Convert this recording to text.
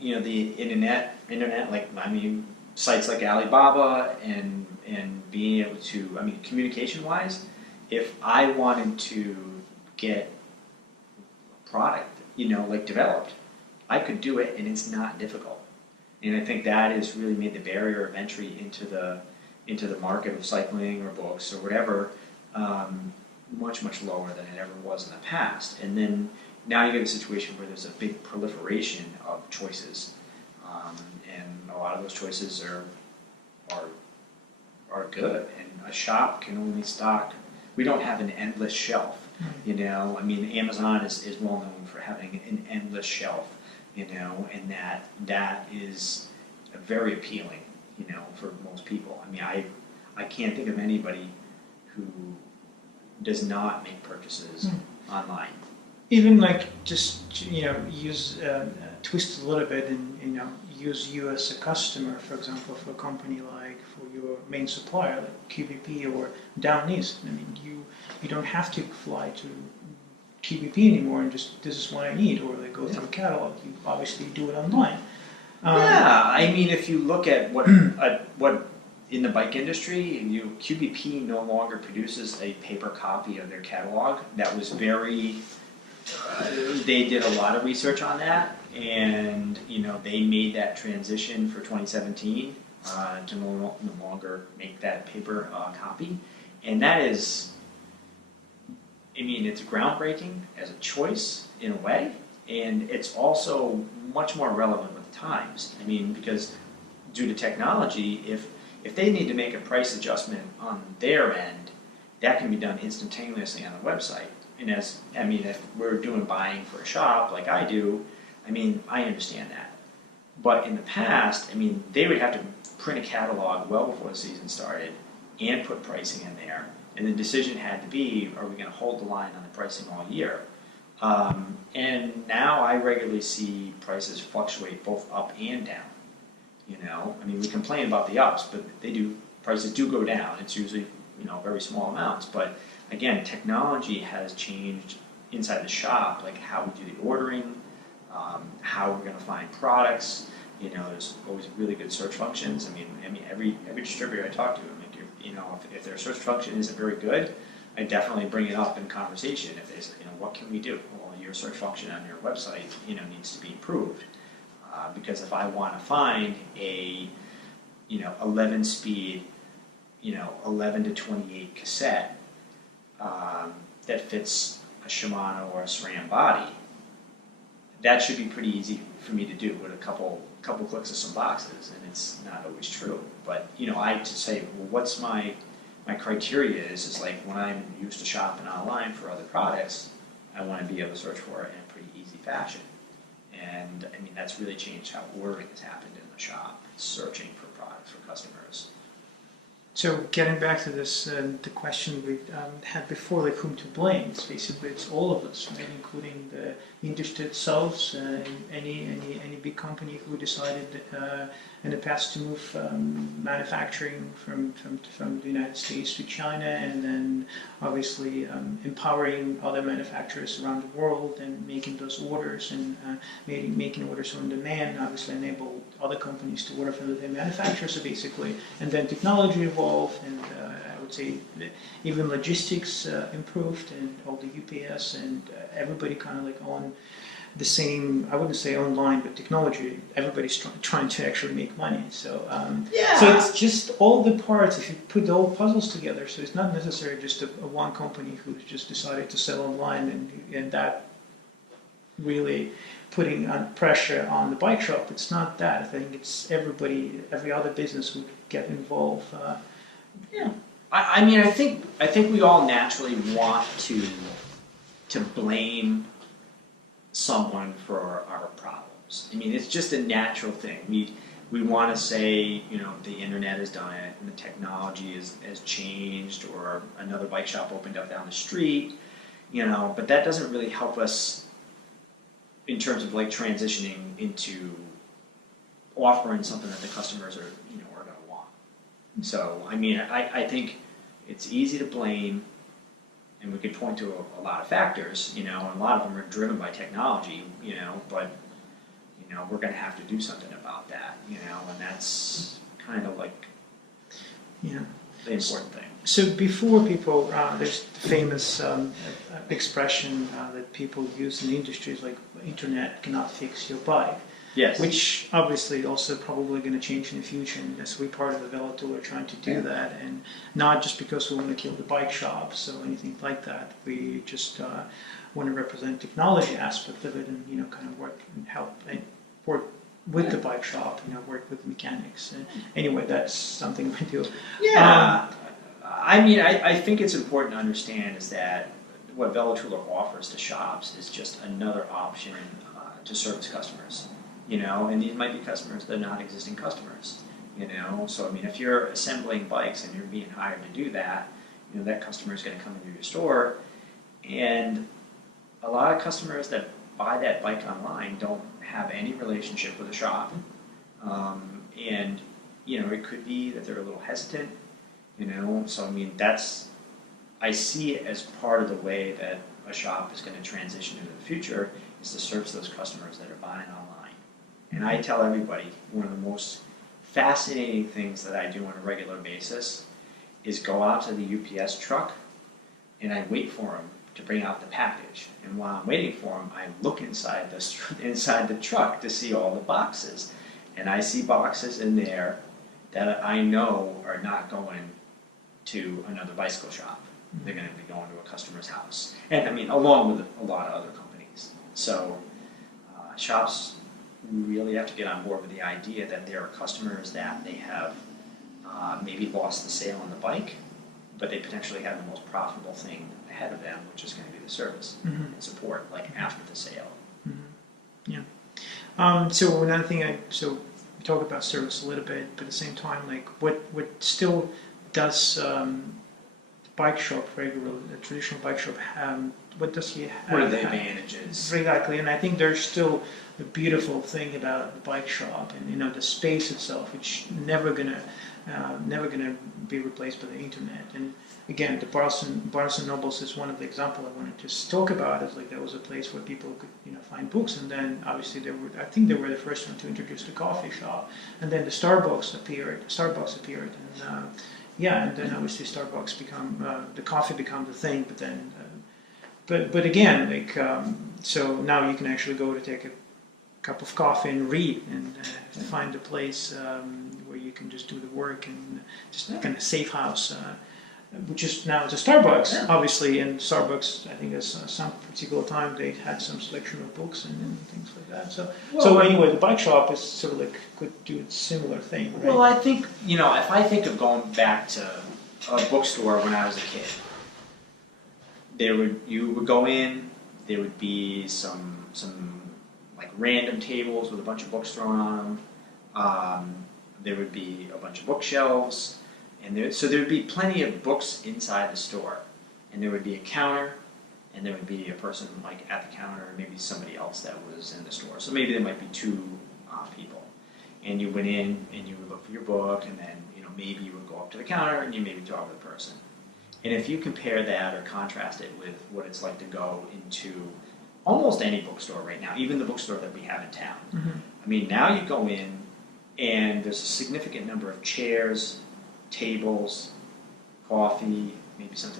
the internet, like, I mean, sites like Alibaba and being able to, I mean, communication-wise, if I wanted to get a product, like developed, I could do it, and it's not difficult. And I think that has really made the barrier of entry into the market of cycling or books or whatever much, much lower than it ever was in the past. And then now you get a situation where there's a big proliferation of choices, and a lot of those choices are good. And a shop can only stock. We don't have an endless shelf. I mean, Amazon is well known for having an endless shelf. And that is very appealing, for most people. I mean, I can't think of anybody who does not make purchases online. Even like just use twist a little bit and use you as a customer, for example, for a company like for your main supplier like QVP or Down East. I mean, you don't have to fly to QVP anymore and just this is what I need, or they go through a catalog. You obviously do it online. I mean, if you look at what in the bike industry, QVP no longer produces a paper copy of their catalog. That was very. They did a lot of research on that, and they made that transition for 2017 to no longer make that paper copy, and that is. I mean, it's groundbreaking as a choice in a way, and it's also much more relevant with the times. I mean, because due to technology, if they need to make a price adjustment on their end, that can be done instantaneously on the website. And if we're doing buying for a shop like I do, I mean, I understand that. But in the past, I mean, they would have to print a catalog well before the season started and put pricing in there. And the decision had to be, are we going to hold the line on the pricing all year? And now I regularly see prices fluctuate both up and down. I mean, we complain about the ups, but prices do go down. It's usually, very small amounts. But again, technology has changed inside the shop, like how we do the ordering, how we're going to find products. There's always really good search functions. I mean, every distributor I talk to, if their search function isn't very good, I definitely bring it up in conversation. If they say, what can we do? Well, your search function on your website, needs to be improved. Because if I want to find a, 11 speed, 11 to 28 cassette that fits a Shimano or a SRAM body, that should be pretty easy for me to do with a couple clicks of some boxes, and it's not always true. But I to say, well, what's my criteria is like when I'm used to shopping online for other products, I want to be able to search for it in a pretty easy fashion. And I mean, that's really changed how ordering has happened in the shop, searching for products for customers. So getting back to this, the question we had before, like whom to blame? It's all of us, right? Including the industry itself, any big company who decided in the past to move manufacturing from the United States to China, and then obviously empowering other manufacturers around the world and making those orders and making orders on demand. Obviously, enable other companies to order from their manufacturers, so basically, and then technology evolved, and I would say even logistics improved, and all the UPS and everybody kind of like on the same, I wouldn't say online, but technology, everybody's trying to actually make money. So so it's just all the parts, if you put all the puzzles together, so it's not necessarily just a one company who's just decided to sell online and that really putting pressure on the bike shop. It's not that. I think it's everybody, every other business would get involved. I mean, I think we all naturally want to blame someone for our problems. I mean, it's just a natural thing. We want to say, the internet has done it, and the technology has changed, or another bike shop opened up down the street, but that doesn't really help us in terms of like transitioning into offering something that the customers are going to want. So, I mean, I think it's easy to blame, and we could point to a lot of factors, and a lot of them are driven by technology, but, we're going to have to do something about that, and that's kind of like Yeah. the important thing. So before people, there's the famous expression that people use in the industry is like, internet cannot fix your bike. Yes. Which obviously also probably going to change in the future, and that's we part of the Velotooler trying to do that, and not just because we want to kill the bike shops or anything like that. We just want to represent technology aspect of it, and kind of work and help and work with the bike shop, work with mechanics. And anyway, that's something we do. Yeah. I think it's important to understand is that what Velotooler offers to shops is just another option to service customers. And these might be customers that are not existing customers. So if you're assembling bikes and you're being hired to do that, that customer is going to come into your store, and a lot of customers that buy that bike online don't have any relationship with the shop, and it could be that they're a little hesitant. So I see it as part of the way that a shop is going to transition into the future is to service those customers that are buying online. And I tell everybody, one of the most fascinating things that I do on a regular basis is go out to the UPS truck and I wait for them to bring out the package. And while I'm waiting for them, I look inside the truck to see all the boxes. And I see boxes in there that I know are not going to another bicycle shop. They're going to be going to a customer's house. And along with a lot of other companies. So shops really have to get on board with the idea that there are customers that they have maybe lost the sale on the bike, but they potentially have the most profitable thing ahead of them, which is going to be the service and support, like after the sale. Yeah. So another thing, we talk about service a little bit, but at the same time, like what still does the bike shop the traditional bike shop, what does he have? What are the advantages? Exactly, and I think there's still the beautiful thing about the bike shop and the space itself, which never gonna be replaced by the internet. And again, the Barnes and Nobles is one of the examples I wanted to talk about. Is like there was a place where people could find books, and then obviously I think they were the first one to introduce the coffee shop, and then the Starbucks appeared, and and then obviously Starbucks the coffee became the thing, but then but again, so now you can actually go to take a cup of coffee and read and find a place where you can just do the work and just kind of safe house, which is now it's a Starbucks, obviously, and Starbucks, I think at some particular time they had some selection of books and things like that. So anyway, the bike shop is sort of like could do a similar thing, right? Well, I think, if I think of going back to a bookstore when I was a kid, you would go in, there would be some like random tables with a bunch of books thrown on them. There would be a bunch of bookshelves, and so there would be plenty of books inside the store, and there would be a counter, and there would be a person like at the counter, or maybe somebody else that was in the store. So maybe there might be two people, and you went in and you would look for your book, and then maybe you would go up to the counter and you maybe talk to the person. And if you compare that or contrast it with what it's like to go into almost any bookstore right now, even the bookstore that we have in town. Now you go in and there's a significant number of chairs, tables, coffee, maybe something